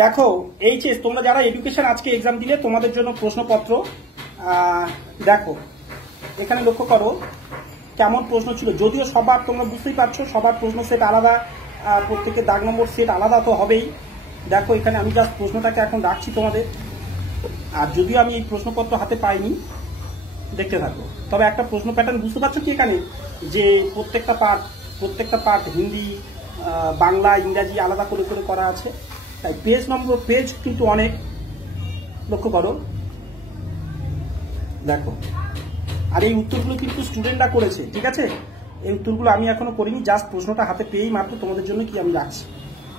দেখো এইচএস তোমরা যারা এডুকেশন আজকে এক্সাম দিলে তোমাদের জন্য প্রশ্নপত্র দেখো এখানে লক্ষ্য করো কেমন প্রশ্ন ছিল। যদিও সবার তোমরা বুঝতেই পারছো সবার প্রশ্ন সেট আলাদা, প্রত্যেকের দাগ নম্বর সেট আলাদা তো হবেই। দেখো এখানে আমি জাস্ট প্রশ্নটাকে এখন রাখছি তোমাদের, আর যদিও আমি এই প্রশ্নপত্র হাতে পাইনি, দেখতে থাকো। তবে একটা প্রশ্ন প্যাটার্ন বুঝতে পারছো কি এখানে, যে প্রত্যেকটা পার্ট হিন্দি, বাংলা, ইংরাজি আলাদা করে করে করা আছে। তাই পেজ কিন্তু অনেক, লক্ষ্য করো দেখো। আর এই উত্তরগুলো কিন্তু স্টুডেন্টরা করেছে, ঠিক আছে। এই উত্তরগুলো আমি এখনো করিনি, জাস্ট প্রশ্নটা হাতে পেয়েই মাত্র তোমাদের জন্য কি আমি রাখছি,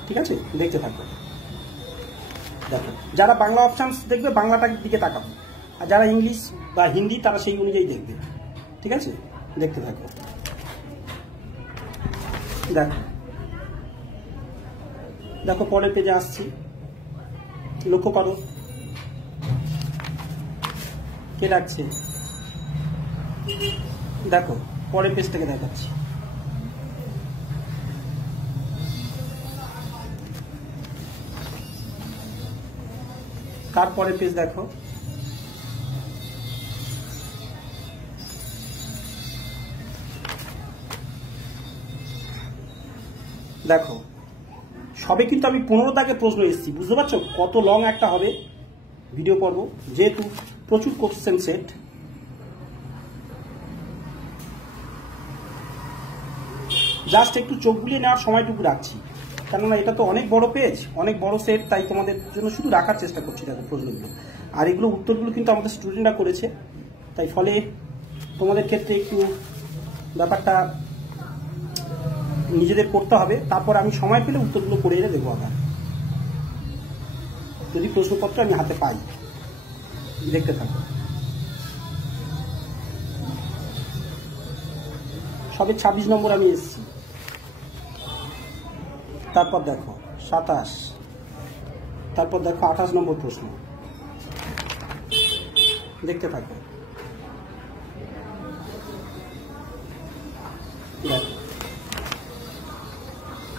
ঠিক আছে। দেখতে থাকো। দেখো যারা বাংলা অপশানস দেখবে বাংলাটার দিকে তাকাবো, আর যারা ইংলিশ বা হিন্দি তারা সেই অনুযায়ী দেখবে, ঠিক আছে। দেখতে থাকো। দেখো দেখো পরের পেজে আসছি, লক্ষ্য করো কে ডাকছে। দেখো পরের পেজটাকে দেখাচ্ছি। কার পরের পেজ দেখো। দেখো সবে কিন্তু আমি 15 দাগে প্রশ্ন এসেছি, বুঝতে পারছো কত লং একটা হবে ভিডিও পর্ব, যেহেতু প্রচুর কোশ্চেন সেট। জাস্ট একটু চোখ বুলিয়ে নেওয়ার সময়টুকু রাখছি, কেননা এটা তো অনেক বড় পেজ, অনেক বড় সেট, তাই তোমাদের জন্য শুধু রাখার চেষ্টা করছি দেখো প্রশ্নগুলো। আর এগুলো উত্তরগুলো কিন্তু আমাদের স্টুডেন্টরা করেছে, তাই ফলে তোমাদের ক্ষেত্রে একটু ব্যাপারটা নিজেদের করতে হবে। তারপর আমি সময় পেলে উত্তরগুলো করে এনে দেবো আবার, যদি প্রশ্নপত্র আমি হাতে পাই। দেখতে থাকো। সবে 26 নম্বর আমি এসেছি। তারপর দেখো 27, তারপর দেখো 28 নম্বর প্রশ্ন। দেখতে থাকো। দেখো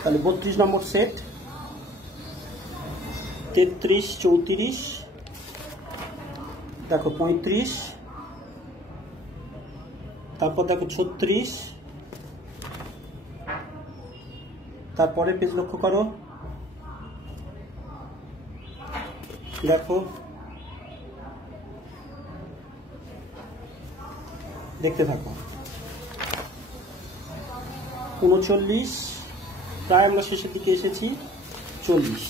তাহলে 32 নম্বর সেট, 33, 34, দেখো 35, তারপর দেখো 36, তারপরে পেজ লক্ষ্য করো। দেখো দেখতে থাকো। 39, প্রায় আমরা শেষের দিকে এসেছি। 40।